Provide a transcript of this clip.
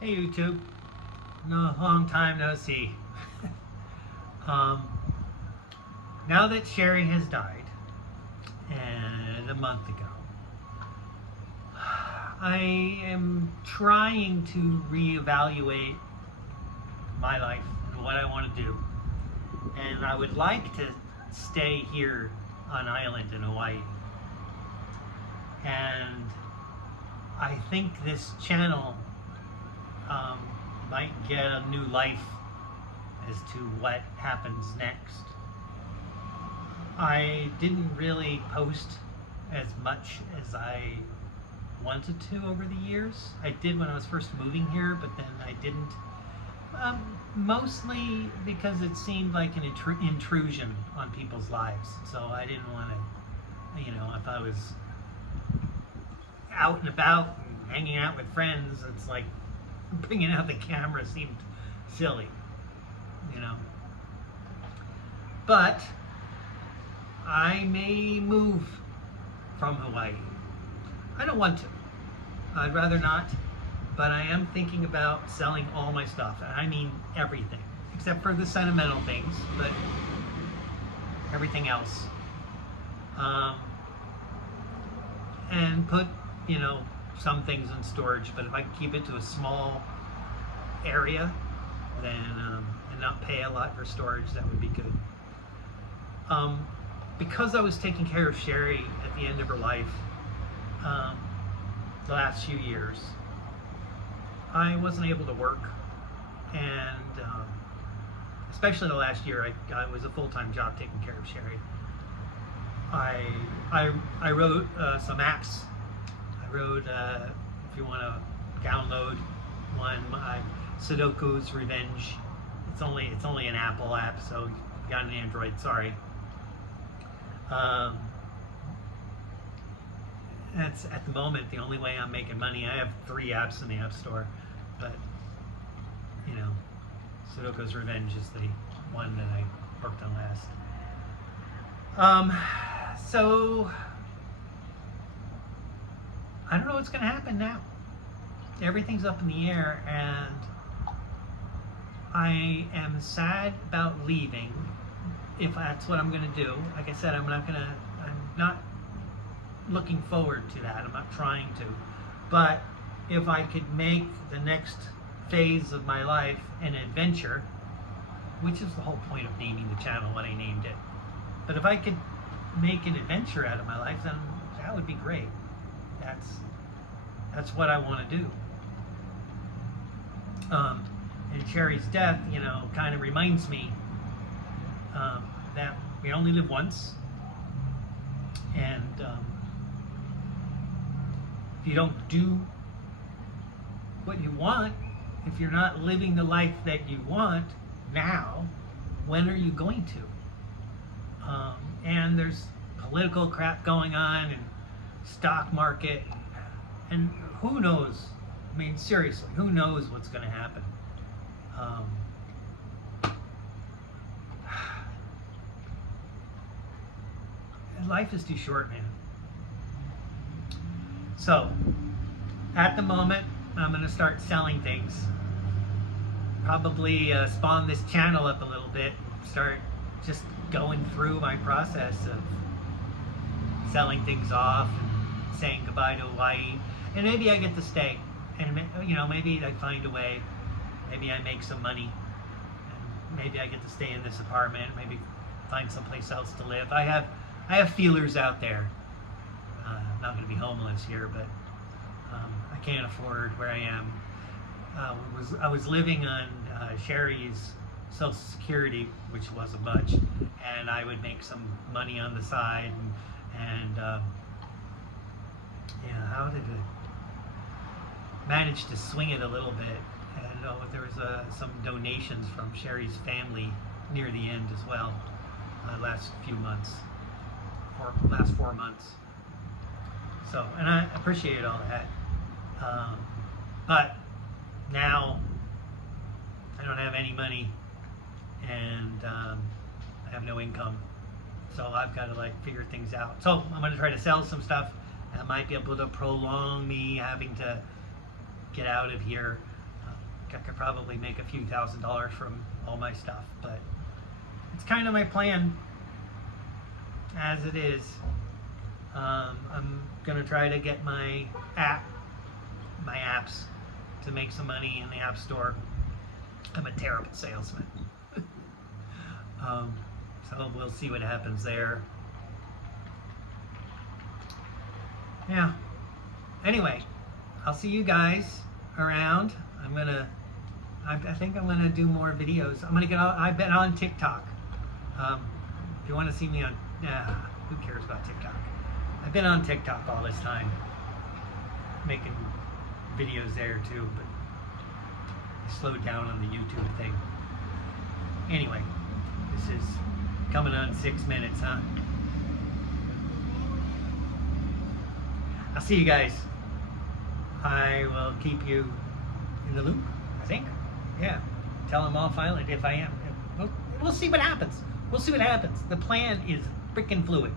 Hey YouTube, no long time no see. um, now that Sherry has died, and a month ago, I am trying to reevaluate my life and what I want to do. And I would like to stay here on island in Hawaii. And I think this channel um, might get a new life as to what happens next. I didn't really post as much as I wanted to over the years. I did when I was first moving here, but then I didn't. Mostly because it seemed like an intrusion on people's lives. So I didn't want to, if I was out and about and hanging out with friends, it's like bringing out the camera seemed silly, you know. But I may move from Hawaii. I don't want to. I'd rather not. But I am thinking about selling all my stuff. And I mean everything. Except for the sentimental things. But everything else. And put, some things in storage. But if I keep it to a small area, then and not pay a lot for storage, that would be good. Because I was taking care of Sherry at the end of her life, the last few years, I wasn't able to work, and especially the last year, it was a full-time job taking care of Sherry. I wrote some apps. I wrote, if you want to download one, Sudoku's Revenge. It's only an Apple app, so if you got an Android, sorry. That's at the moment the only way I'm making money. I have 3 apps in the App Store, but Sudoku's Revenge is the one that I worked on last. So I don't know what's going to happen now. Everything's up in the air, and I am sad about leaving. If that's what I'm going to do, like I said, I'm not looking forward to that. I'm not trying to. But if I could make the next phase of my life an adventure, which is the whole point of naming the channel what I named it. But if I could make an adventure out of my life, then that would be great. That's what I want to do. And Sherry's death, kind of reminds me that we only live once, and if you don't do what you want, if you're not living the life that you want now, when are you going to? And there's political crap going on, and stock market, and who knows? I mean, seriously, who knows what's going to happen? Life is too short, man. So, at the moment, I'm going to start selling things. Probably spawn this channel up a little bit. Start just going through my process of selling things off and saying goodbye to Hawaii. And maybe I get to stay. And maybe I find a way. Maybe I make some money. And maybe I get to stay in this apartment. Maybe find someplace else to live. I have feelers out there. I'm not going to be homeless here, but I can't afford where I am. I was living on Sherry's Social Security, which wasn't much, and I would make some money on the side, and how did I manage to swing it a little bit? And there was some donations from Sherry's family near the end as well, last few months. Last 4 months. So, and I appreciate all that. But now I don't have any money, and I have no income. So I've got to figure things out. So I'm going to try to sell some stuff that might be able to prolong me having to get out of here. I could probably make a few $1,000s from all my stuff, but it's kind of my plan as it is. I'm gonna try to get my apps to make some money in the App Store. I'm a terrible salesman. So we'll see what happens there. Yeah. Anyway, I'll see you guys around. I think I'm gonna do more videos. I've been on TikTok. If you want to see me on, who cares about TikTok? I've been on TikTok all this time, making videos there too, but I slowed down on the YouTube thing. Anyway, this is coming on 6 minutes, huh? I'll see you guys. I will keep you in the loop, I think. Yeah. Tell them I'll file it if I am. We'll see what happens. We'll see what happens. The plan is freaking fluid.